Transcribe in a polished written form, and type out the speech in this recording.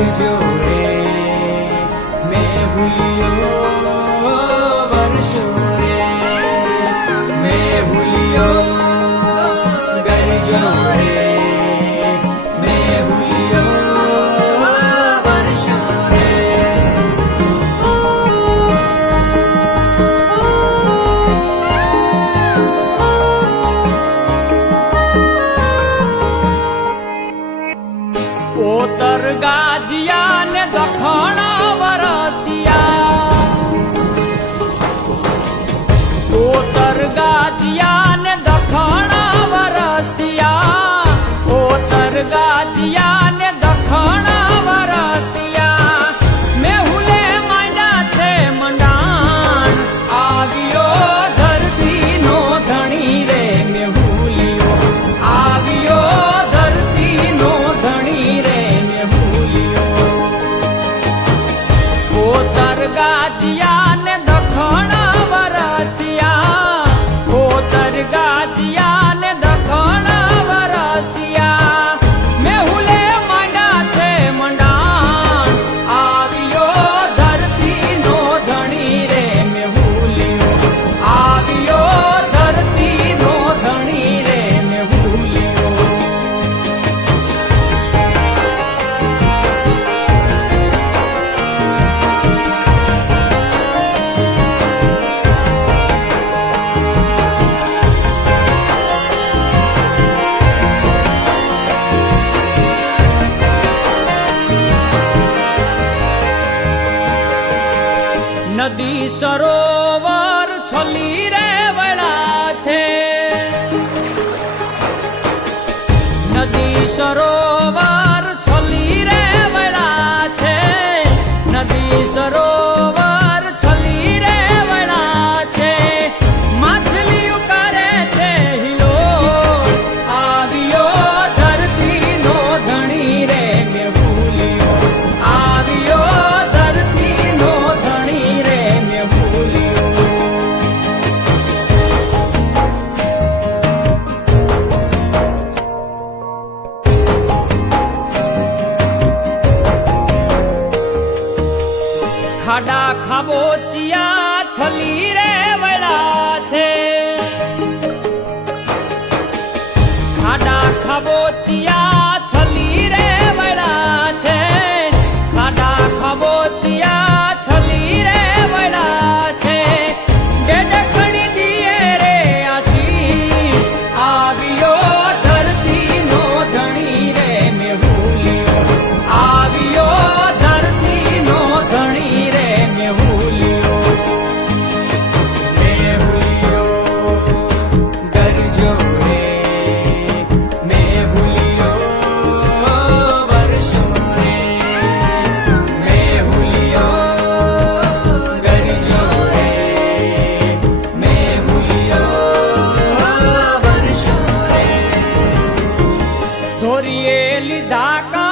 ગરજો રે મેં ભૂલ્યો વર્ષો રે મેં ભૂલ્યો ગરજો રે મેં ભૂલ્યો વર્ષો રે ઓતર ગાજિયા ને દખણ વરસિયા ઓતર ગાજિયા ને દખણ વરસિયા ઓતર ગાજિયા ને દખણ વરસિયા મેહુલે માંડા છે મંડાણ આવ્યો ધરતી નો ધણી રે મેહુલિયો આવ્યો ધરતી નો ધણી રે ગાજિયા ને દખણ વરસિયા ઓતર ગાજિયા ને દખણ વરસિયા મેહુલે માંડા છે મંડાણ આવ્યો ધરતી નો ધણી રે મેહુલિયો આવ્યો ધરતી નો ધણી રે મેહુલિયો નદી સરોવર છલી રે વળા છે નદી સરોવર છલી રે વળા છે નદી સરોવર છલી રે વળા છે માછલીઓ કરે છે હિલો આવ્યો ધરતી નો ધણી રે મેં ભૂલ્યો આવ્યો ધરતી નો ધણી રે મેં ભૂલ્યો ખાડા ખાબોચિયા છલી રે વળા છે ખાડા ખાબોચિયા છલી રે વળા છે ખાડા ખાબોચિયા છલી રે વળા છે ડેડખડી દીએ રે આશીષ આવ્યો ધરતી નો ધણી રે મેં ભૂલ્યો આવ્યો ધરતી નો ધણી રે મેં ભૂલ્યો ગરજો રે મેં ભૂલ્યો વર્ષો રે મેં ભૂલ્યો ગરજો રે મેં ભૂલ્યો વર્ષો રે ધોરીએ લીધા